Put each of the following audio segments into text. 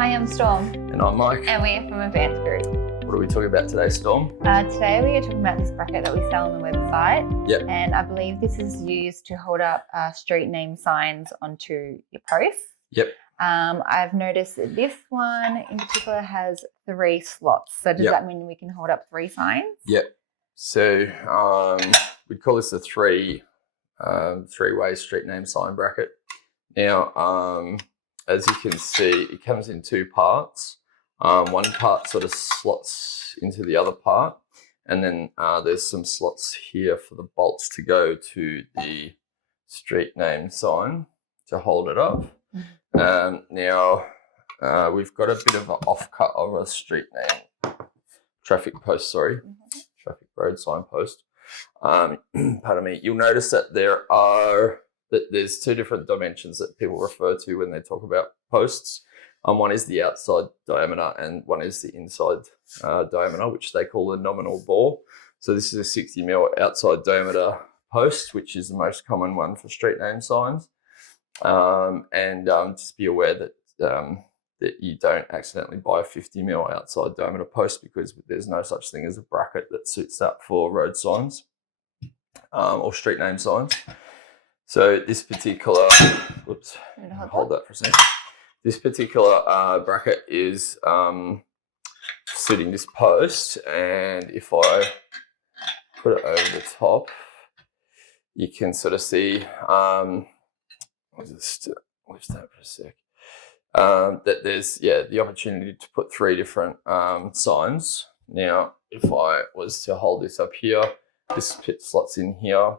Hi, I'm Storm. And I'm Mike. And we're from Advanced Group. What are we talking about today, Storm? Today we are talking about this bracket that we sell on the website. Yep. And I believe this is used to hold up street name signs onto your posts. Yep. I've noticed that this one in particular has 3 slots. So does that mean we can hold up 3 signs? Yep. So we'd call this a three-way street name sign bracket. Now, as you can see, it comes in 2 parts. One part sort of slots into the other part, and then there's some slots here for the bolts to go to the street name sign to hold it up. Now, we've got a bit of an offcut of a street name traffic road sign post. Pardon me. You'll notice that there's 2 different dimensions that people refer to when they talk about posts. One is the outside diameter and one is the inside diameter, which they call the nominal bore. So this is a 60 mil outside diameter post, which is the most common one for street name signs. Just be aware that you don't accidentally buy a 50 mil outside diameter post, because there's no such thing as a bracket that suits that for road signs or street name signs. So this particular, hold that for a second. This particular bracket is suiting this post, and if I put it over the top, you can sort of see, I'll just lift that for a sec, that there's, the opportunity to put 3 different signs. Now, if I was to hold this up here, this pit slots in here.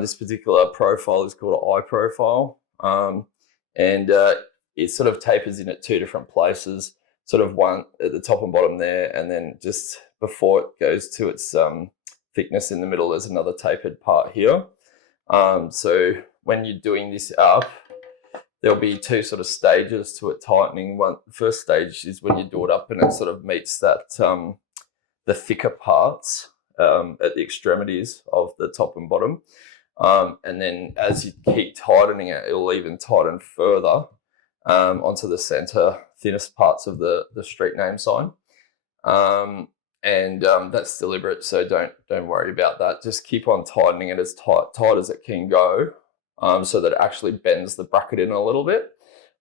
This particular profile is called an I profile, and it sort of tapers in at 2 different places, sort of one at the top and bottom there, and then just before it goes to its thickness in the middle, there's another tapered part here. So when you're doing this up, there'll be 2 sort of stages to it tightening. The first stage is when you do it up and it sort of meets that the thicker parts at the extremities of the top and bottom. And then as you keep tightening it, it'll even tighten further onto the center, thinnest parts of the street name sign. That's deliberate, so don't worry about that. Just keep on tightening it as tight as it can go, so that it actually bends the bracket in a little bit.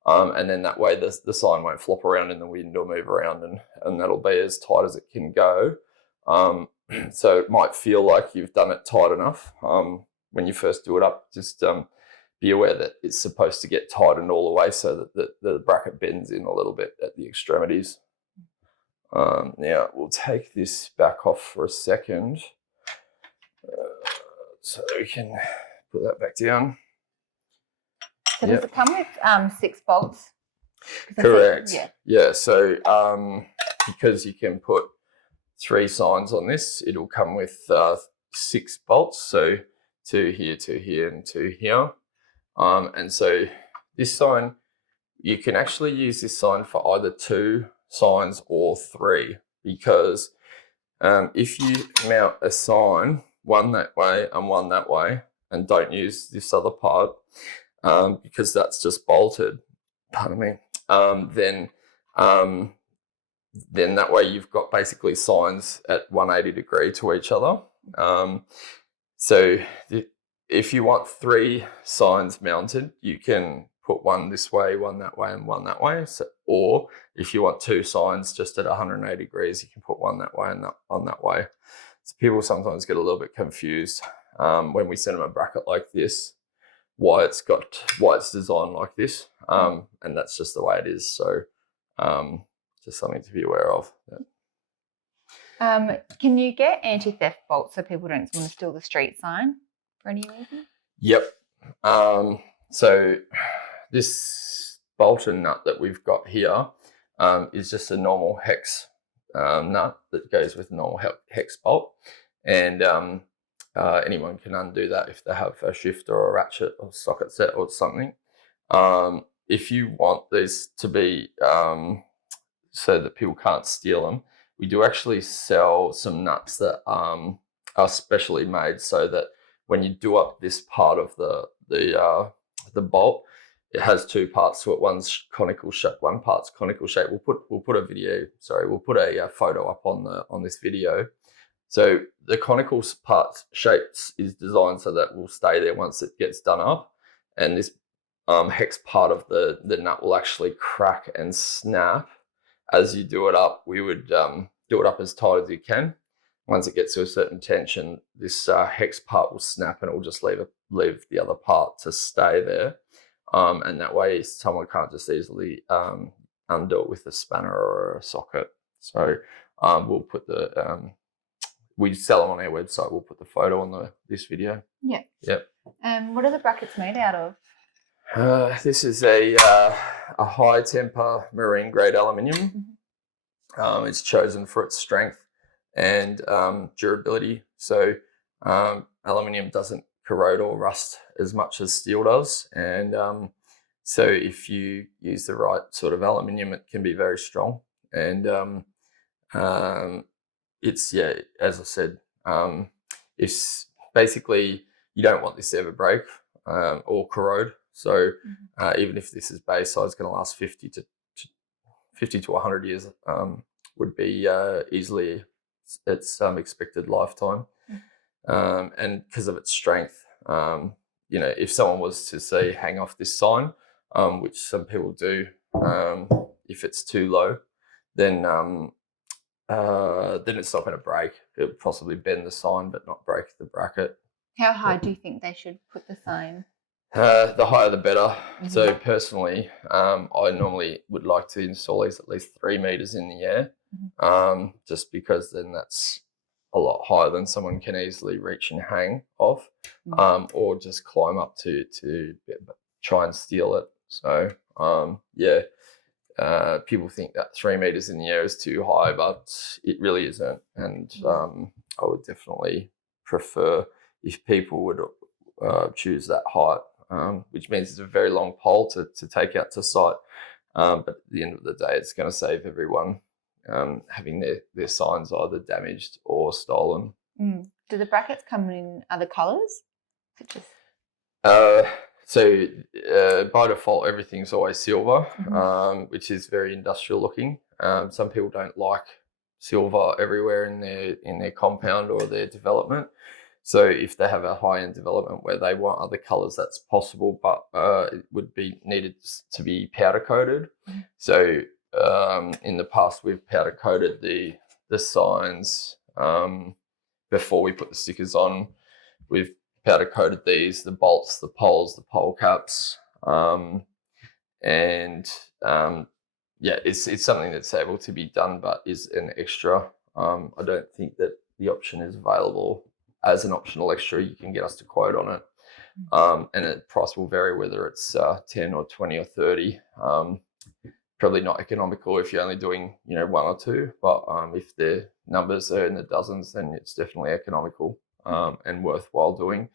And then that way the sign won't flop around in the wind or move around, and that'll be as tight as it can go. So it might feel like you've done it tight enough when you first do it up. Just be aware that it's supposed to get tightened all the way so that the bracket bends in a little bit at the extremities. Now, we'll take this back off for a second so we can put that back down. So does it come with 6 bolts? Correct. Yeah. So because you can put 3 signs on this, it'll come with 6 bolts. So 2 here, and 2 here. And so this sign, you can actually use this sign for either 2 signs or 3, because if you mount a sign, one that way and one that way, and don't use this other part, because that's just bolted, then that way you've got basically signs at 180 degree to each other. If you want 3 signs mounted, you can put one this way, one that way, and one that way. Or if you want 2 signs just at 180 degrees, you can put one that way and one that way. So people sometimes get a little bit confused when we send them a bracket like this, why it's designed like this, and that's just the way it is. So just something to be aware of. Can you get anti-theft bolts so people don't want to steal the street sign for any reason? Yep. So this bolt and nut that we've got here is just a normal hex nut that goes with normal hex bolt, and anyone can undo that if they have a shifter or a ratchet or socket set or something. If you want these to be so that people can't steal them, we do actually sell some nuts that are specially made so that when you do up this part of the bolt, it has two parts to it. One's conical shape, one part's conical shape. We'll put a photo up on this video. So the conical part shapes is designed so that will stay there once it gets done up, and this hex part of the nut will actually crack and snap as you do it up. We would do it up as tight as you can. Once it gets to a certain tension, this hex part will snap and it will just leave the other part to stay there. And that way someone can't just easily undo it with a spanner or a socket. So we'll put we sell them on our website. We'll put the photo on this video. Yeah. Yep. What are the brackets made out of? This is a high temper marine grade aluminium. It's chosen for its strength and durability. So aluminium doesn't corrode or rust as much as steel does, and so if you use the right sort of aluminium, it can be very strong. And it's, as I said, it's basically, you don't want this to ever break or corrode. So even if this is base size, going to last 50 to 100 years, would be easily its expected lifetime. And because of its strength, if someone was to say hang off this sign, which some people do, if it's too low, then it's not going to break. It would possibly bend the sign but not break the bracket. How high do you think they should put the sign? The higher the better. So personally, I normally would like to install these at least 3 meters in the air, just because then that's a lot higher than someone can easily reach and hang off, or just climb up to try and steal it. So people think that 3 meters in the air is too high, but it really isn't. And I would definitely prefer if people would choose that height, which means it's a very long pole to take out to site. But at the end of the day, it's going to save everyone having their signs either damaged or stolen. Do the brackets come in other colours? So by default, everything's always silver, which is very industrial looking. Some people don't like silver everywhere in their compound or their development. So if they have a high-end development where they want other colours, that's possible, but it would be needed to be powder coated. So in the past, we've powder coated the signs before we put the stickers on. We've powder coated these, the bolts, the poles, the pole caps, it's something that's able to be done, but is an extra. I don't think that the option is available as an optional extra. You can get us to quote on it, and the price will vary whether it's 10 or 20 or 30. Probably not economical if you're only doing 1 or 2, but if the numbers are in the dozens, then it's definitely economical and worthwhile doing.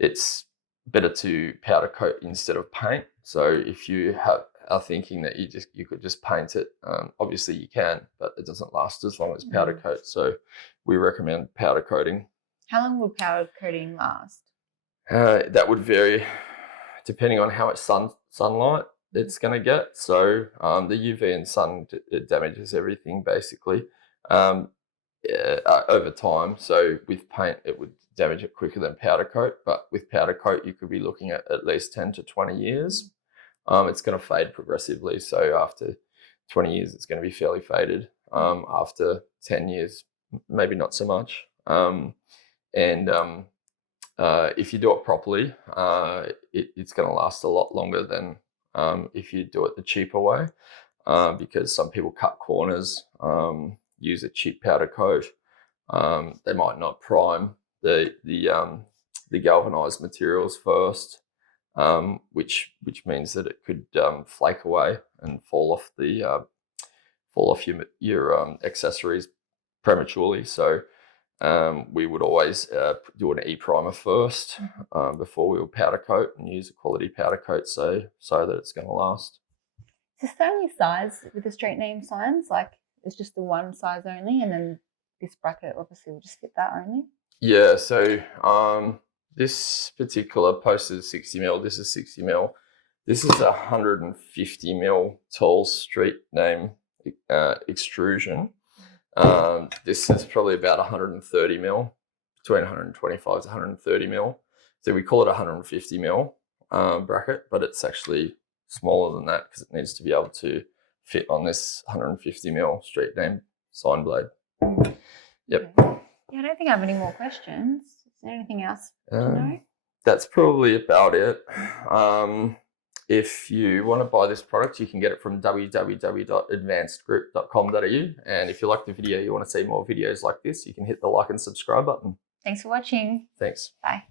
It's better to powder coat instead of paint. So if you are thinking that you could just paint it, obviously you can, but it doesn't last as long as powder coat. So we recommend powder coating. How long would powder coating last? That would vary depending on how much sunlight it's going to get. So the UV and sun, it damages everything basically over time. So with paint, it would damage it quicker than powder coat, but with powder coat, you could be looking at least 10 to 20 years. It's going to fade progressively. So after 20 years, it's going to be fairly faded. After 10 years, maybe not so much. If you do it properly, it's going to last a lot longer than if you do it the cheaper way, because some people cut corners, use a cheap powder coat. They might not prime the galvanized materials first, which means that it could flake away and fall off your accessories prematurely. So we would always do an e-primer first before we will powder coat, and use a quality powder coat so that it's going to last. Is this the only size with the street name signs? Like it's just the one size only, and then this bracket obviously will just fit that only? Yeah, so This particular post is 60 mil. This is 60 mil. This is a 150 mil tall street name extrusion. This is probably about 130 mil, between 125 to 130 mil. So we call it 150 mil bracket, but it's actually smaller than that because it needs to be able to fit on this 150 mil street name sign blade. Yep. Yeah, I don't think I have any more questions. Is there anything else to know? That's probably about it. If you want to buy this product, you can get it from www.advancedgroup.com.au. And if you like the video, you want to see more videos like this, you can hit the like and subscribe button. Thanks for watching. Thanks. Bye.